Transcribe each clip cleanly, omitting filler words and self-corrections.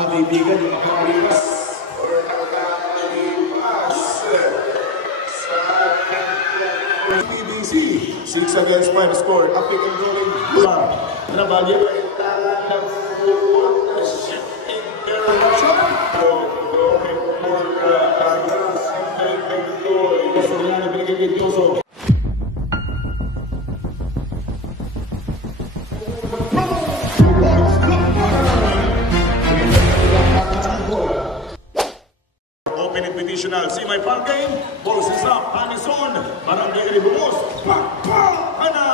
mga kaibigan, yung makakalipas or nakakalipas sa PBC. 6 against 5 score. Apik and rolling. Nabalya pa yung tala ng football. Shifting direction. Okay, for Carlos. Soriano binigay kay Dioso. Open invitational, semi-final game. Balls is up, Panison, Barangay Ribugos, Hana!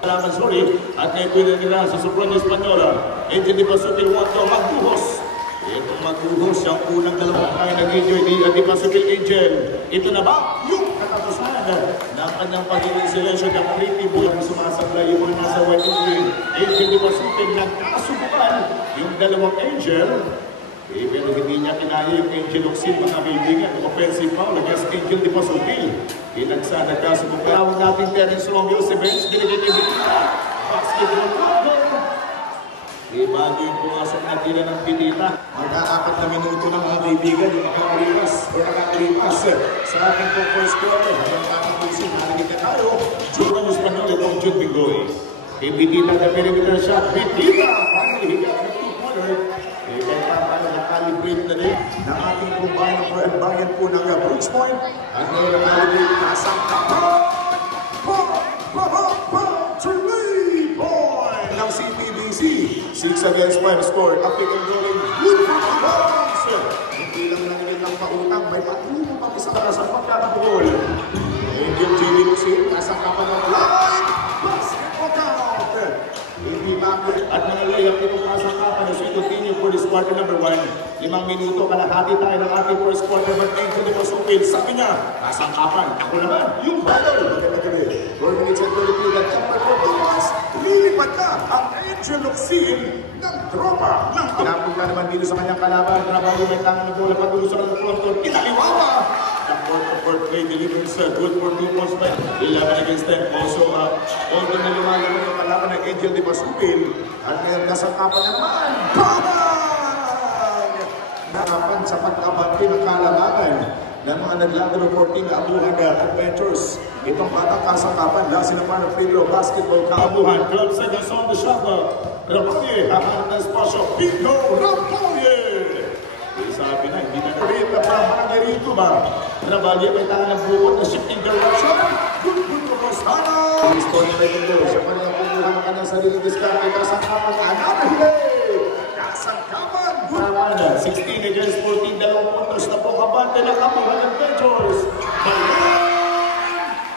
Salamat, sorry, at ngayon pinanira sa Soprano Espanyola. Angel Di Pasupil, Wato, Magbuhos. Itong Magbuhos, yung unang dalawang ay nag-enjoy Di Pasupil Angel. Ito na ba? Yung katatasan ng kanyang pagiging silensyo ng creepy boy ang sumasablay yung nasa white and green. Angel Di Pasupil, nagkasubukan yung dalawang Angel. Pero hindi niya kinaya yung Angel Oxil, mga kaibigan. Offensive foul against Angel Di Pasupil. Ilansa nagkasubok. Tawag natin Terence Romeo si Benz. Binigay kay Bitita. Basketball cover. Bago yung pumasok na tira ng Bitita. Magkaapat na minuto ng mga kaibigan. Yung makakalipas o nakakalipas sa ating pong first quarter. Habang kakapusin, nalagit na tayo. Soprano Espanyola itong Jude Bigoy. Kay Bitita na perimeter shot. Bitita! Finally, higat ng 2-pointer. Calibrate na din ng ating bayan po ng Brooks Point. At ngayon ang calibrate kasang kapag 3 point ng CPBC. 6 against 5 score. Apik and rolling. Good for the bounce. Hindi lang nangyay ng pautang. May patulong pang isa para sa pagkakabukol. Angel J.D. Lucille. Kasang kapag ng line. Basketball count. At mga layup itong kasangkapan na continue for this quarter number 1. 5 minuto, kalahati tayo ng ating first quarter. But Angel Di Pasupil, sabi niya, kasangkapan. Ako naman, yung battle. 4 minutes and 32, that number 4 bukas. Lilipad na ang Angel Oxil ng tropa. Pinapunta naman dito sa kanyang kalaban. Trabaho may tangan ng bola patuloy sa kanyang front court. Inaliwawa! The court play delivers good for 2 points by 11 against 10. Also, although naliwanan mo yung kalaban ng Angel Di Pasupil, at ngayon kasangkapan naman, bang! Nakapan sa pagkabati ng kalabanan ng mga naglalaro for Team Abuhan Adventures. Itong batang kasangkapan, lasi na para free throw basketball Abuhan. Club seconds on the shot. Rapoye, hahanap ng espasyo. Pico Rapoye! Sabi na, hindi na rin na mga rito ba? Nabalya may tangan ng bukod na shifting direction. Good to Costana! Gusto niya na ito. Siya pa niya kumuha ng kanyang sariling diskarte. Kasangkapan na another. Kasangkapan! 16 against 14. 2 puntos na po kabante ng Abuhan Adventures.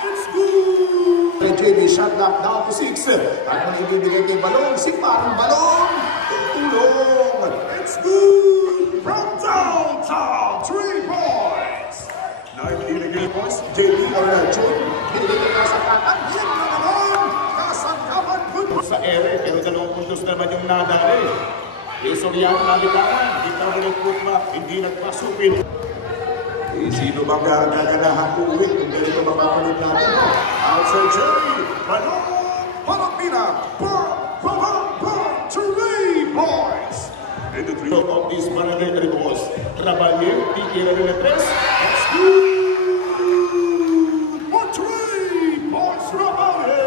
It's good! JB shot knock down to 6. At nang ibibigay kay Balong, si Parang Balong. Tulong! It's good! From downtown, 3 points! 19 again points, JB or June. Binigay kay Kasangkapan. Yan na naman! Kasangkapan good! Sa ere, pero 2 puntos naman yung nadali. Soriano nabitaan, hindi ka nagputma, hindi nagpasupin. Sino bang gaganahan uwit kung ganito mapapanood natin? Outside Jerry, Manong Palapina, 3 points! And the 3 of these Barangay Ribugos. Trabalye, titira rin ang 3. That's good! For 3 points, Trabalye!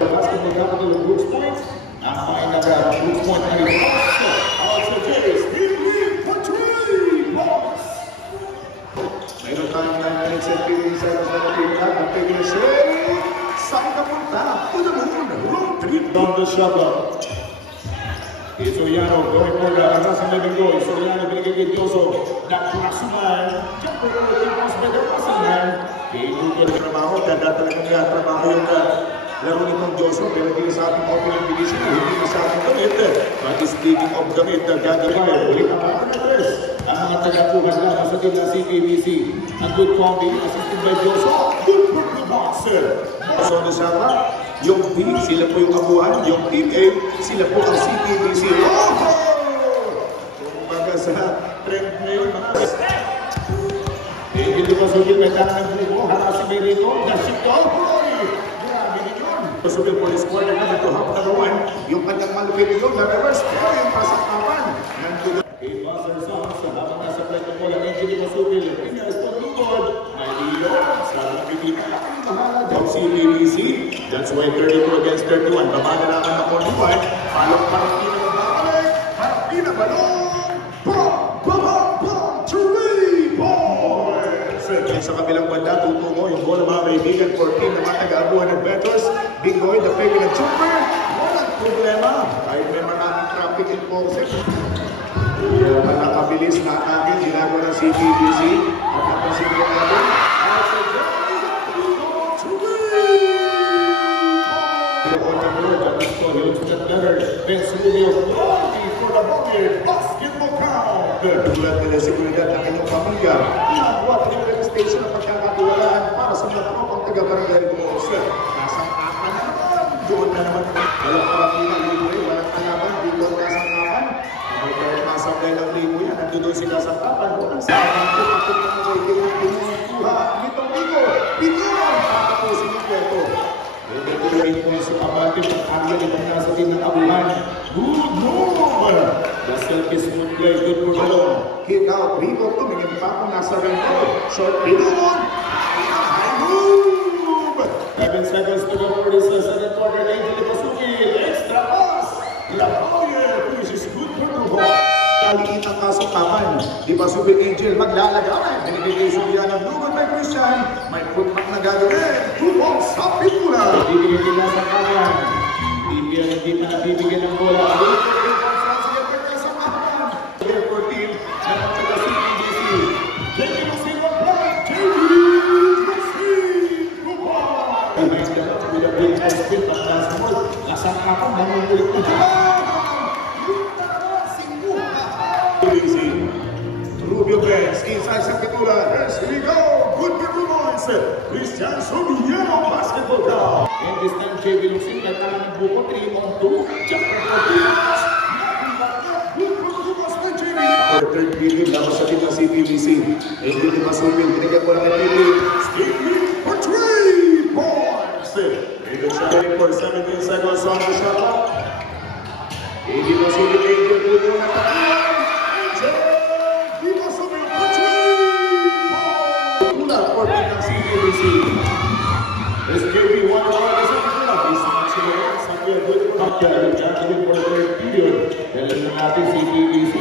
The basketball capital of Brooks Point. Ang Brooks Point na rin. Also Jerry, for 3 points! Mayroon tayong 9 minutes and 15 seconds na napilitan. Ang pagiging share. Saan ka punta? To the moon. Road trip down the shuttle. Soriano going for the Arasa Mebengoy. Soriano binigay kay Dioso. Nagpurasuman. Jumper on the team was better passing man. Inutin ang trabaho. Ganda talaga niya trabaho yung laro nitong Dioso. Pero hindi sa ating open competition. Hindi na sa ating damit. But speaking of damit, gagawin. Ulit ang mga panares. Ang mga tagapuhan lang sa team ng CPBC. Ang good combi. Assisted by Dioso. Good for the boxer. So na siya ba? Yung B, sila po yung Abuhan. Yung Team A, sila po ang CPBC. Kumbaga sa trend ngayon, mga hindi ko sugil may tangan ng grupo. Harasin may rito. Nasip ko. Grabe din yun. Sugil po yung squad na ito. Hap na naman. Yung kanyang malupit yun. Na reverse. Pero yung pasakapan. That's why 32 against 31. Babala naman na 41. Palok Marapina magbabalik. Marapina balong. Bam! 3 points! Sa kabilang banda, tutungo yung bola mga kaibigan. 14 na mga taga-abuhan ng Betos. Bingoy, the fake ng Chumper. Walang problema. Kahit may maraming traffic enforcement. Yung nakabilis na akin, ginagawa ng CTBC. At napansin ko natin. Basketball count. Tulad nila seguridad ng inyong pamilya, ginagawa ng manifestation ng pagkakatiwalaan para sa mga tropang taga-barangay Bumos. Nasangkapan na naman. Doon na naman. Walang parapina libre, walang kalaban, dito nasangkapan. Kahit masablay ng libo yan, nandun sila sa kapan. Walang sabang ko, kapag mga kinuha. Bitong-bito, bituan, tatapusin yung kweto. Ito po sa kapatid ng Angel, itong nasa din ng abuhan. Good move! The self-smooth play, good for balon. Hit out, rebound, tumingin pa kung nasa rento. Short rebound, high move! 7 seconds to go for this second quarter. Angel Pasuki, extra pass. Lapoye, which is good for the ball. Kaliit ang kasukapan. Di ba subik Angel maglalagawan? Binibigay subihan ng lugan by Christian. May putmak na gagawin. 2 balls sa pitula. Bibigyan nila sa kanan. Hindi na bibigyan ng bola. Rubio Benz inside sa pitula. Here we go. Good performance. Christian Sobiano basketball count. And this time, JV Luxin, nagkalang ng buko, 3 on 2. Jumper for Dimas. Good performance by JV. For third period, labas sa tita CTBC. And dito masulpil, binigyan ko lang ng period. Steve for 3 points. Ito siya for 17 seconds on the shot clock. Hindi masulpil, Angel Puno na takilan. Angel, di masulpil for 3 points. Tula, 14 ng CTBC. SKB 1-1 is up to love. This match in the end, Samuel with the cocktail. Jacqueline for the third period. Dahil na natin si TBC.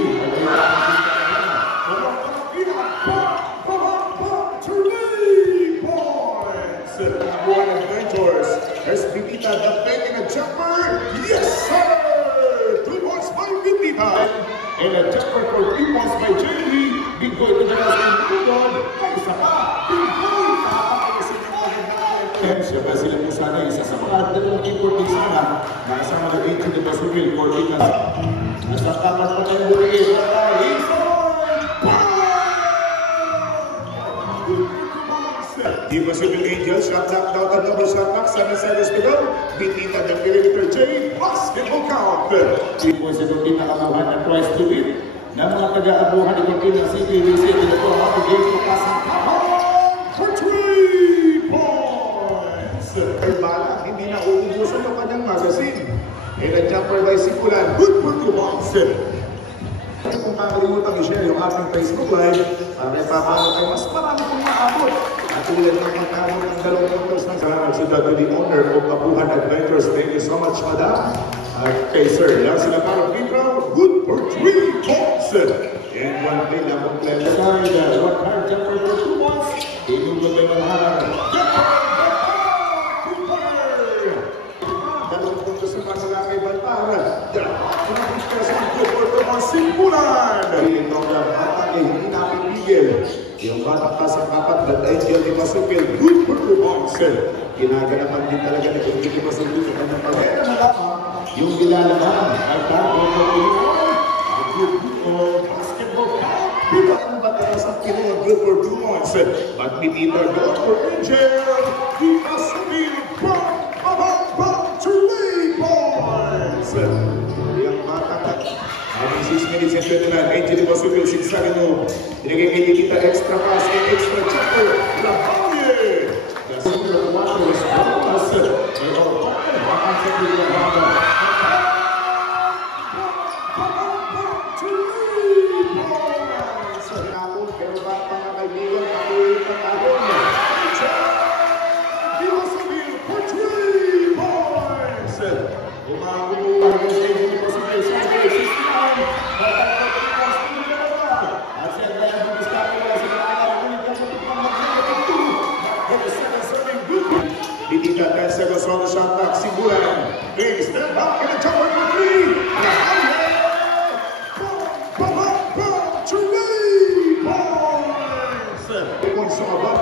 One adventures. There's Pipita defending a jumper. Yes, sir! 2 points by Pipita. And a jumper for 3 points by JV. Big boy to the last one. Isa pa. Big boy. Siyempre sila po sana isa sa mga dalawang important sana nasa mga 18 na Basumil 14 na nasa kapas pa ng buhay Di Basumil Angels shot knocked out at double shot knock 7 seconds to go. Bitita ng Director J. Basketball count. 3 points ito din nakabuhan ng twice to win ng mga taga-abuhan ito din ng CPVC. Ito po ang game to passing for 3 points. Kay Bala, hindi na uubusan yung kanyang magazine. And a jumper by Sipulan. Good for 2 points. Kung kakalimutan i-share yung ating Facebook Live, para ipapalo ay mas marami kong maabot. At tulad ng magkakaroon ng dalawang puntos ng sila to the owner of Abuhan Adventures. Thank you so much, Madam. Okay, sir. Yan sila para Pedro. Good for 3 points. And one play lang kung play. One hard jumper for 2 points. Tinulog ay manharap. Dalawang puntos ng mga kay Baltar. Simpulan! Itong lahat ay hindi napipigil. Yung batang kasang apat na Angel di Masupil, good for 2 points. Ginaganapan din talaga na kung hindi Masupil sa kanyang pag-era na lamang yung nilalaman ay target ng Pinoy. Good basketball count. Dito ang matalas ang Pinoy, good for 2 points. Pag-mitita, good for Angel di Masupil, bang, 3 points. Yung batang 6 minutes and 29, Angel di Masupil, sigsagin mo. Binigay kay Nikita extra pass and extra chopper. Lapoye! The center of water is Almas. And all open, bakang sa kanya haba. Sa hinapon, pero bakang mga kaibigan, patuloy pang-agon. Angel di Masupil for 3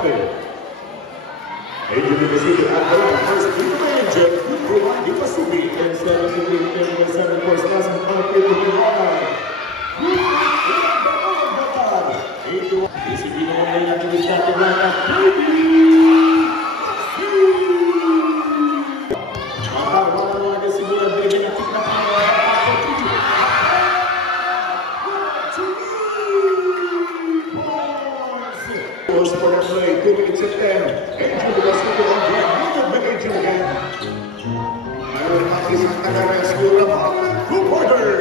Duarte. Angel Ibasubi at the line. First team Angel, Ruan Ibasubi. And 73 for Slasan Market to Ronald. Ito, isipin mo ngayon natin yung starting lineup. Wala na siguro ang dribble at sikna pa points for the play, 2 minutes at 10. Angel Ibasubi on the line with Angel again. Meron natin isang taga-rescue na mga 2 quarters.